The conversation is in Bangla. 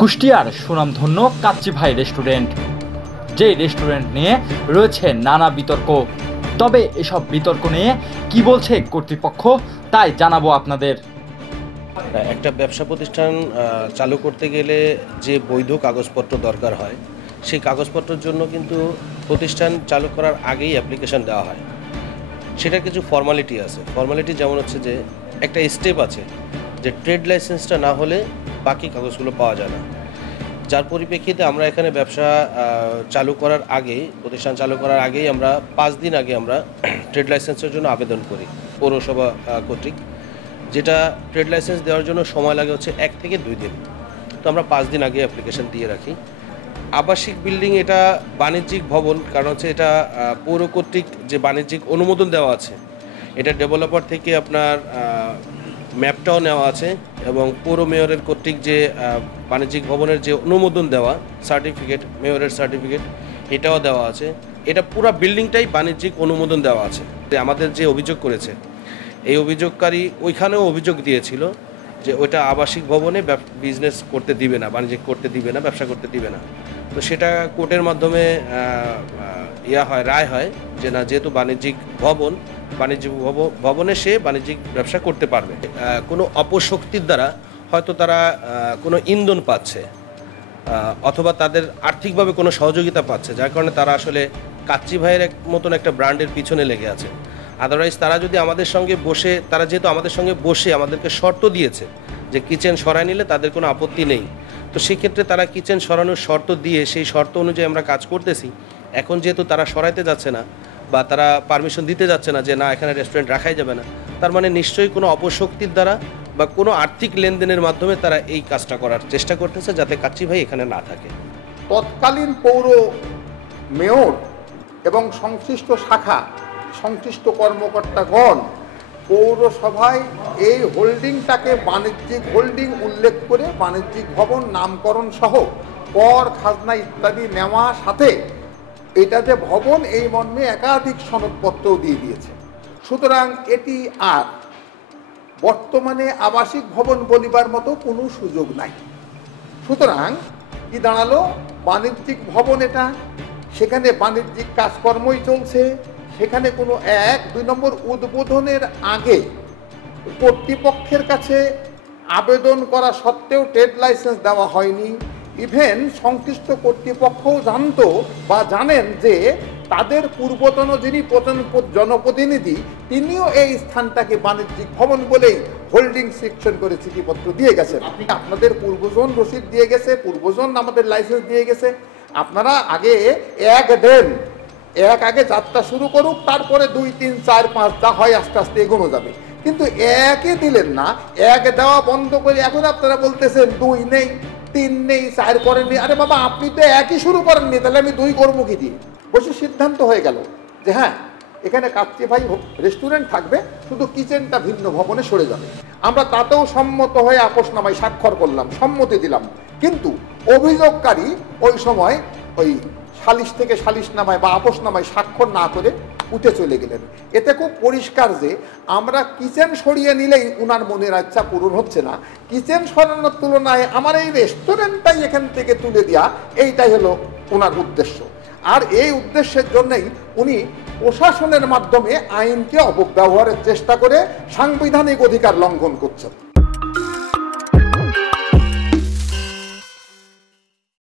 কুষ্টিয়ার সুনামধন্য কাচ্চি ভাই রেস্টুরেন্ট, যে রেস্টুরেন্ট নিয়ে রয়েছে নানা বিতর্ক। তবে এসব বিতর্ক নিয়ে কি বলছে কর্তৃপক্ষ তাই জানাবো আপনাদের। একটা ব্যবসা প্রতিষ্ঠান চালু করতে গেলে যে বৈধ কাগজপত্র দরকার হয়, সেই কাগজপত্রের জন্য কিন্তু প্রতিষ্ঠান চালু করার আগেই অ্যাপ্লিকেশন দেওয়া হয়। সেটা কিছু ফর্মালিটি আছে। ফর্মালিটি যেমন হচ্ছে যে একটা স্টেপ আছে যে ট্রেড লাইসেন্সটা না হলে বাকি কাগজগুলো পাওয়া যায় না। যার পরিপ্রেক্ষিতে আমরা এখানে ব্যবসা চালু করার আগেই, প্রতিষ্ঠান চালু করার আগেই আমরা 5 দিন আগে আমরা ট্রেড লাইসেন্সের জন্য আবেদন করি পৌরসভা কর্তৃক। যেটা ট্রেড লাইসেন্স দেওয়ার জন্য সময় লাগে হচ্ছে 1 থেকে 2 দিন। তো আমরা 5 দিন আগে অ্যাপ্লিকেশন দিয়ে রাখি। আবাসিক বিল্ডিং এটা বাণিজ্যিক ভবন, কারণ হচ্ছে এটা পৌর কর্তৃক যে বাণিজ্যিক অনুমোদন দেওয়া আছে, এটা ডেভেলপার থেকে আপনার ম্যাপটাও নেওয়া আছে এবং পৌর মেয়রের কর্তৃক যে বাণিজ্যিক ভবনের যে অনুমোদন দেওয়া সার্টিফিকেট, মেয়রের সার্টিফিকেট, এটাও দেওয়া আছে। এটা পুরো বিল্ডিংটাই বাণিজ্যিক অনুমোদন দেওয়া আছে। আমাদের যে অভিযোগ করেছে, এই অভিযোগকারী ওইখানেও অভিযোগ দিয়েছিল যে ওইটা আবাসিক ভবনে বিজনেস করতে দিবে না, বাণিজ্যিক করতে দিবে না, ব্যবসা করতে দিবে না। তো সেটা কোর্টের মাধ্যমে রায় হয় যে না, যেহেতু বাণিজ্যিক ভবনে সে বাণিজ্যিক ব্যবসা করতে পারবে। কোনো অপশক্তির দ্বারা হয়তো তারা কোনো ইন্ধন পাচ্ছে অথবা তাদের আর্থিকভাবে কোনো সহযোগিতা পাচ্ছে, যার কারণে তারা আসলে কাচ্চি ভাইয়ের মতন একটা ব্র্যান্ডের পিছনে লেগে আছে। আদারওয়াইজ তারা যদি আমাদের সঙ্গে বসে, তারা যেহেতু আমাদের সঙ্গে বসে আমাদেরকে শর্ত দিয়েছে যে কিচেন সরাই নিলে তাদের কোনো আপত্তি নেই, তো সেক্ষেত্রে তারা কিচেন সরানোর শর্ত দিয়ে সেই শর্ত অনুযায়ী আমরা কাজ করতেছি। এখন যেহেতু তারা সরাইতে যাচ্ছে না বা তারা পারমিশন দিতে যাচ্ছে না যে না এখানে রেস্টুরেন্ট রাখাই যাবে না, তার মানে নিশ্চয়ই কোনো অপশক্তির দ্বারা বা কোনো আর্থিক লেনদেনের মাধ্যমে তারা এই কাজটা করার চেষ্টা করতেছে যাতে কাচ্চি ভাই এখানে না থাকে। তৎকালীন পৌর মেয়র এবং সংশ্লিষ্ট শাখা, সংশ্লিষ্ট কর্মকর্তাগণ পৌরসভায় এই হোল্ডিংটাকে বাণিজ্যিক হোল্ডিং উল্লেখ করে বাণিজ্যিক ভবন নামকরণ সহ কর, খাজনা ইত্যাদি নেওয়া সাথে এটা যে ভবন এই মর্মে একাধিক সনদপত্রও দিয়ে দিয়েছে। সুতরাং এটি আর বর্তমানে আবাসিক ভবন বলিবার মতো কোনো সুযোগ নাই। সুতরাং কি দাঁড়ালো, বাণিজ্যিক ভবন এটা, সেখানে বাণিজ্যিক কাজকর্মই চলছে, সেখানে কোনো 1-2 নম্বর উদ্বোধনের আগে কর্তৃপক্ষের কাছে আবেদন করা সত্ত্বেও ট্রেড লাইসেন্স দেওয়া হয়নি। ইভেন সংশ্লিষ্ট কর্তৃপক্ষও জানতো বা জানেন যে তাদের পূর্বতন যিনি জনপ্রতিনিধি তিনিও এই স্থানটাকে বাণিজ্যিক ভবন বলেই হোল্ডিং সেকশন করে চিঠিপত্র দিয়ে গেছেন। আপনাদের পূর্বজন রসিদ দিয়ে গেছে, পূর্বজন আমাদের লাইসেন্স দিয়ে গেছে। আপনারা আগে আগে যাত্রা শুরু করুক, তারপরে 2, 3, 4, 5 যা হয় আস্তে আস্তে এগোনো যাবে। কিন্তু একে দিলেন না, এক দেওয়া বন্ধ করে এখন আপনারা বলতেছেন 2 নেই, 3 নেই, 4 করেননি। আরে বাবা, আপনি তো একই শুরু করেননি, তাহলে আমি 2 করবো কি দিয়ে? বসে সিদ্ধান্ত হয়ে গেল যে হ্যাঁ, এখানে কাচ্চি ভাই রেস্টুরেন্ট থাকবে, শুধু কিচেনটা ভিন্ন ভবনে সরে যাবে। আমরা তাতেও সম্মত হয়ে আপোষনামায় স্বাক্ষর করলাম, সম্মতি দিলাম। কিন্তু অভিযোগকারী ওই সময় ওই সালিশ থেকে সালিশনামায় বা আপোষনামায় স্বাক্ষর না করে উঠে চলে গেলেন। এতে খুব পরিষ্কার যে আমরা কিচেন সরিয়ে নিলেই উনার মনের ইচ্ছা পূরণ হচ্ছে না, কিচেন সরানোর তুলনায় আমার এই রেস্টুরেন্টটাই এখান থেকে তুলে দেওয়া, এইটাই হলো ওনার উদ্দেশ্য। আর এই উদ্দেশ্যের জন্যই উনি প্রশাসনের মাধ্যমে আইনকে অপব্যবহারের চেষ্টা করে সাংবিধানিক অধিকার লঙ্ঘন করছেন।